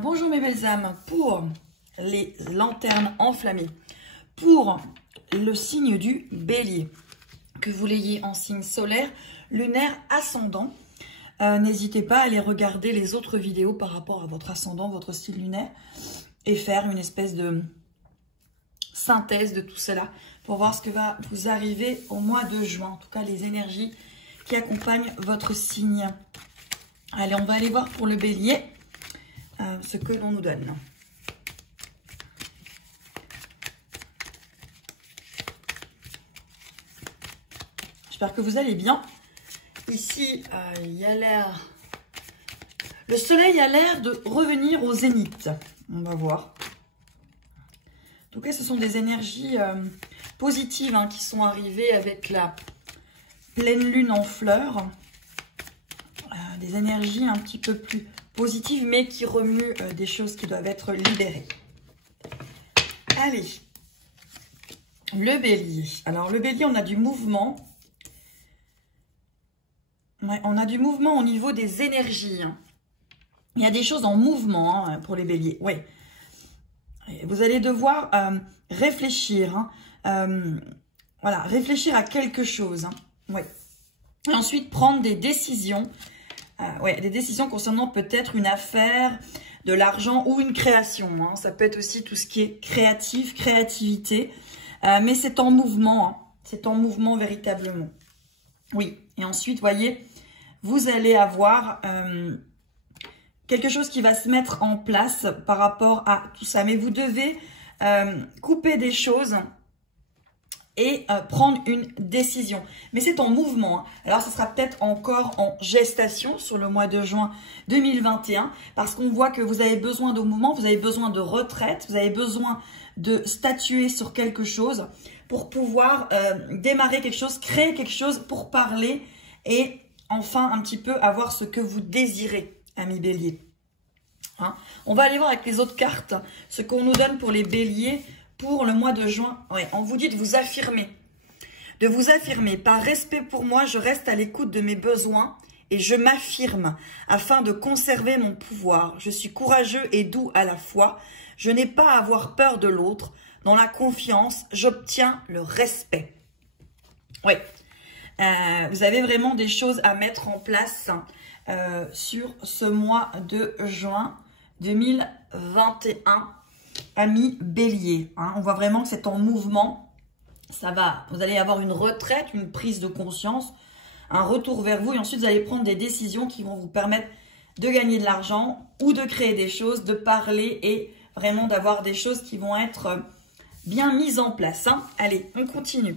Bonjour mes belles âmes, pour les lanternes enflammées, pour le signe du bélier, que vous l'ayez en signe solaire, lunaire, ascendant, n'hésitez pas à aller regarder les autres vidéos par rapport à votre ascendant, votre style lunaire, et faire une espèce de synthèse de tout cela, pour voir ce que va vous arriver au mois de juin, en tout cas les énergies qui accompagnent votre signe. Allez, on va aller voir pour le bélier ce que l'on nous donne. J'espère que vous allez bien. Ici, il y a l'air... Le soleil a l'air de revenir au zénith. On va voir. En tout cas, ce sont des énergies positives qui sont arrivées avec la pleine lune en fleurs. Des énergies un petit peu plus positives, mais qui remuent des choses qui doivent être libérées. Allez, le bélier. Alors, le bélier, on a du mouvement. Ouais, on a du mouvement au niveau des énergies. Il y a des choses en mouvement pour les béliers. Oui. Vous allez devoir réfléchir. Voilà, réfléchir à quelque chose. Oui. Et ensuite, prendre des décisions. Des décisions concernant peut-être une affaire, de l'argent ou une création. Ça peut être aussi tout ce qui est créatif, créativité. Mais c'est en mouvement. C'est en mouvement véritablement. Oui. Et ensuite, voyez, vous allez avoir quelque chose qui va se mettre en place par rapport à tout ça. Mais vous devez couper des choses et prendre une décision. Mais c'est en mouvement. Alors, ce sera peut-être encore en gestation sur le mois de juin 2021 parce qu'on voit que vous avez besoin de mouvement, vous avez besoin de retraite, vous avez besoin de statuer sur quelque chose pour pouvoir démarrer quelque chose, créer quelque chose pour parler et enfin un petit peu avoir ce que vous désirez, amis béliers. On va aller voir avec les autres cartes ce qu'on nous donne pour les béliers pour le mois de juin. On vous dit de vous affirmer. De vous affirmer. Par respect pour moi, je reste à l'écoute de mes besoins et je m'affirme afin de conserver mon pouvoir. Je suis courageux et doux à la fois. Je n'ai pas à avoir peur de l'autre. Dans la confiance, j'obtiens le respect. Oui. Vous avez vraiment des choses à mettre en place sur ce mois de juin 2021. Amis bélier, on voit vraiment que c'est en mouvement. Ça va, vous allez avoir une retraite, une prise de conscience, un retour vers vous et ensuite vous allez prendre des décisions qui vont vous permettre de gagner de l'argent ou de créer des choses, de parler et vraiment d'avoir des choses qui vont être bien mises en place. Allez, on continue.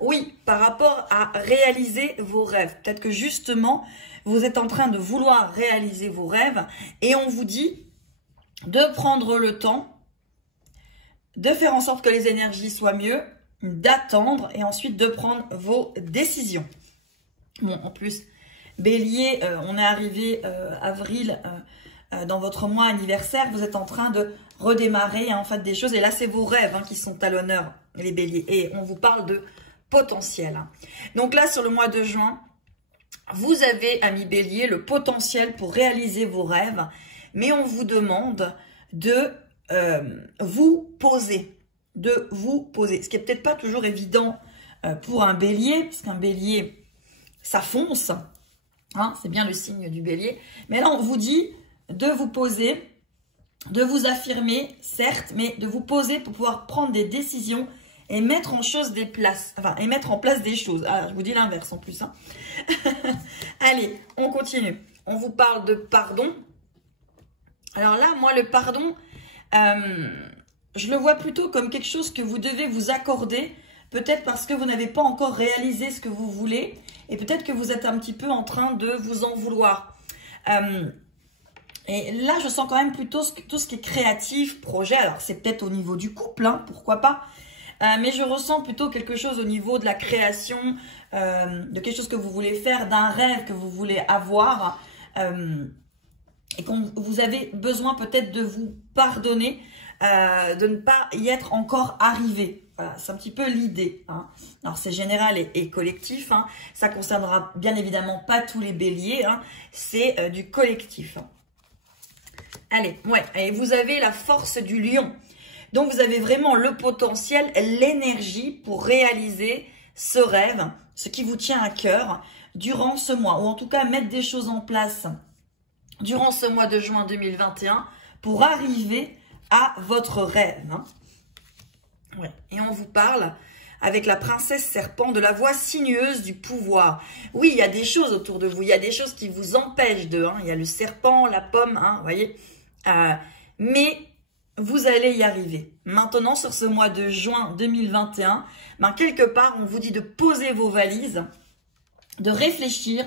Oui, par rapport à réaliser vos rêves. Peut-être que justement, vous êtes en train de vouloir réaliser vos rêves et on vous dit de prendre le temps de faire en sorte que les énergies soient mieux, d'attendre et ensuite de prendre vos décisions. Bon, en plus, bélier, on est arrivé avril dans votre mois anniversaire, vous êtes en train de redémarrer en fait des choses et là c'est vos rêves qui sont à l'honneur, les béliers, et on vous parle de potentiel. Donc là, sur le mois de juin, vous avez, amis bélier, le potentiel pour réaliser vos rêves, mais on vous demande de vous poser, ce qui est peut-être pas toujours évident pour un bélier, parce qu'un bélier, ça fonce, c'est bien le signe du bélier, mais là on vous dit de vous poser, de vous affirmer, certes, mais de vous poser pour pouvoir prendre des décisions et mettre en place des choses. Alors, je vous dis l'inverse en plus. Allez, on continue. On vous parle de pardon. Alors là, moi, le pardon, je le vois plutôt comme quelque chose que vous devez vous accorder, peut-être parce que vous n'avez pas encore réalisé ce que vous voulez, et peut-être que vous êtes un petit peu en train de vous en vouloir. Et là, je sens quand même plutôt tout ce qui est créatif, projet. Alors, c'est peut-être au niveau du couple, pourquoi pas. Mais je ressens plutôt quelque chose au niveau de la création, de quelque chose que vous voulez faire, d'un rêve que vous voulez avoir. Et quand vous avez besoin peut-être de vous pardonner, de ne pas y être encore arrivé. Voilà, c'est un petit peu l'idée. Alors, c'est général et collectif. Ça concernera bien évidemment pas tous les béliers. C'est du collectif. Allez, ouais, et vous avez la force du lion. Donc, vous avez vraiment le potentiel, l'énergie pour réaliser ce rêve, ce qui vous tient à cœur durant ce mois. Ou en tout cas, mettre des choses en place durant ce mois de juin 2021 pour arriver à votre rêve. Hein. Ouais. Et on vous parle avec la princesse serpent de la voix sinueuse du pouvoir. Oui, il y a des choses autour de vous, il y a des choses qui vous empêchent de, hein. Il y a le serpent, la pomme, hein, vous voyez. Mais vous allez y arriver. Maintenant, sur ce mois de juin 2021, ben, quelque part, on vous dit de poser vos valises, de réfléchir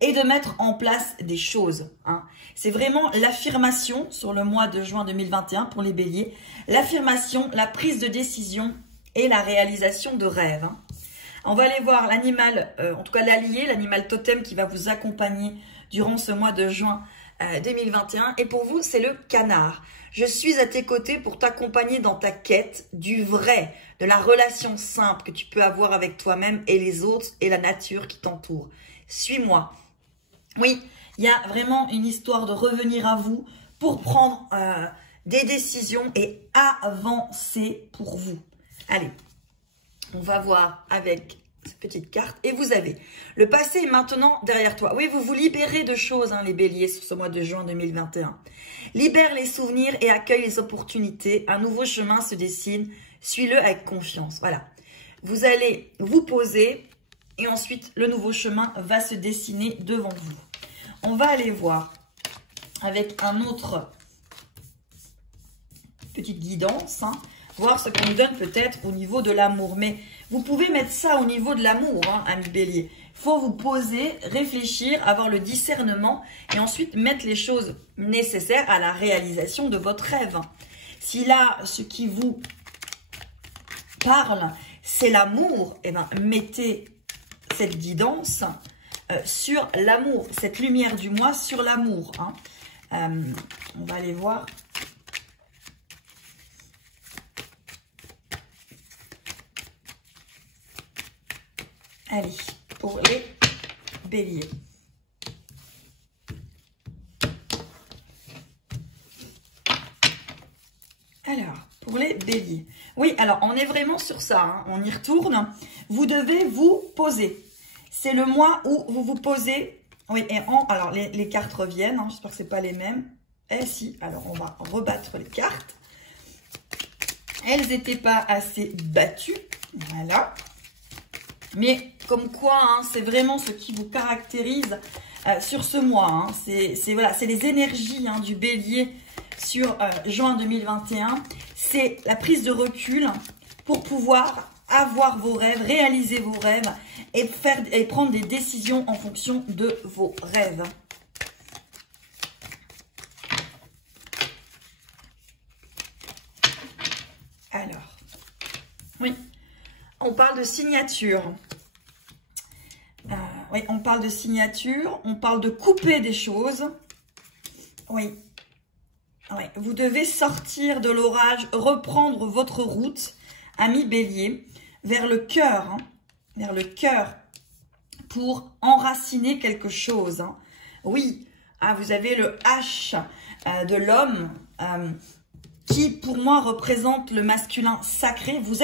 et de mettre en place des choses. Hein. C'est vraiment l'affirmation sur le mois de juin 2021 pour les béliers. L'affirmation, la prise de décision et la réalisation de rêves. Hein. On va aller voir l'animal, en tout cas l'allié, l'animal totem qui va vous accompagner durant ce mois de juin 2021. Et pour vous, c'est le canard. Je suis à tes côtés pour t'accompagner dans ta quête du vrai, de la relation simple que tu peux avoir avec toi-même et les autres et la nature qui t'entoure. Suis-moi. Oui, il y a vraiment une histoire de revenir à vous pour prendre des décisions et avancer pour vous. Allez, on va voir avec cette petite carte. Et vous avez le passé est maintenant derrière toi. Oui, vous vous libérez de choses, hein, les béliers, sur ce mois de juin 2021. Libère les souvenirs et accueille les opportunités. Un nouveau chemin se dessine. Suis-le avec confiance. Voilà. Vous allez vous poser et ensuite le nouveau chemin va se dessiner devant vous. On va aller voir avec un autre petite guidance, hein, voir ce qu'on nous donne peut-être au niveau de l'amour. Mais vous pouvez mettre ça au niveau de l'amour, hein, ami bélier. Il faut vous poser, réfléchir, avoir le discernement et ensuite mettre les choses nécessaires à la réalisation de votre rêve. Si là, ce qui vous parle, c'est l'amour, eh ben, mettez cette guidance sur l'amour, cette lumière du mois sur l'amour. Hein. On va aller voir. Allez, pour les béliers. Alors, pour les béliers. Oui, alors, on est vraiment sur ça. Hein. On y retourne. Vous devez vous poser. C'est le mois où vous vous posez. Oui, et alors, les cartes reviennent. Hein. J'espère que ce n'est pas les mêmes. Eh si, alors, on va rebattre les cartes. Elles n'étaient pas assez battues. Voilà. Mais comme quoi, hein, c'est vraiment ce qui vous caractérise sur ce mois. Hein. C'est les énergies, hein, du bélier sur juin 2021. C'est la prise de recul pour pouvoir avoir vos rêves, réaliser vos rêves et prendre des décisions en fonction de vos rêves. Alors, oui. On parle de signature. Oui, on parle de signature. On parle de couper des choses. Oui. Oui. Vous devez sortir de l'orage, reprendre votre route, ami bélier, vers le cœur. Hein, vers le cœur pour enraciner quelque chose. Hein. Oui, ah, vous avez le H de l'homme qui, pour moi, représente le masculin sacré. Vous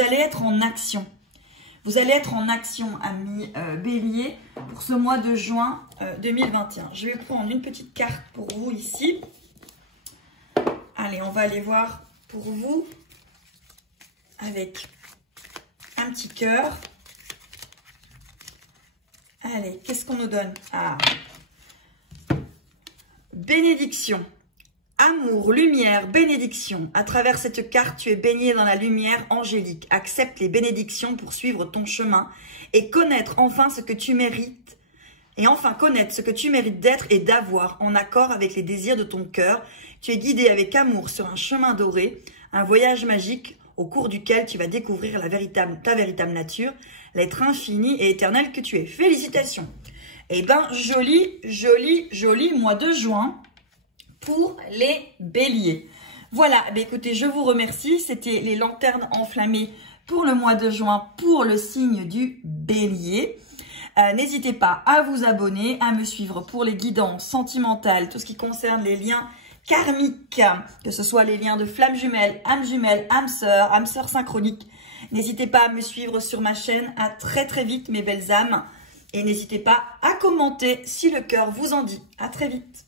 allez être en action. Vous allez être en action, ami bélier, pour ce mois de juin 2021. Je vais prendre une petite carte pour vous ici. Allez, on va aller voir pour vous avec un petit cœur. Allez, qu'est-ce qu'on nous donne? Ah, bénédiction. Amour, lumière, bénédiction. À travers cette carte, tu es baigné dans la lumière angélique. Accepte les bénédictions pour suivre ton chemin et connaître enfin ce que tu mérites. Et enfin connaître ce que tu mérites d'être et d'avoir en accord avec les désirs de ton cœur. Tu es guidé avec amour sur un chemin doré, un voyage magique au cours duquel tu vas découvrir ta véritable nature, l'être infini et éternel que tu es. Félicitations. Eh ben, joli, joli, joli mois de juin pour les béliers. Voilà, ben écoutez, je vous remercie. C'était les lanternes enflammées pour le mois de juin pour le signe du bélier. N'hésitez pas à vous abonner, à me suivre pour les guidances sentimentales, tout ce qui concerne les liens karmiques, que ce soit les liens de flammes jumelles, âme sœur synchronique. N'hésitez pas à me suivre sur ma chaîne. À très très vite mes belles âmes. Et n'hésitez pas à commenter si le cœur vous en dit. À très vite.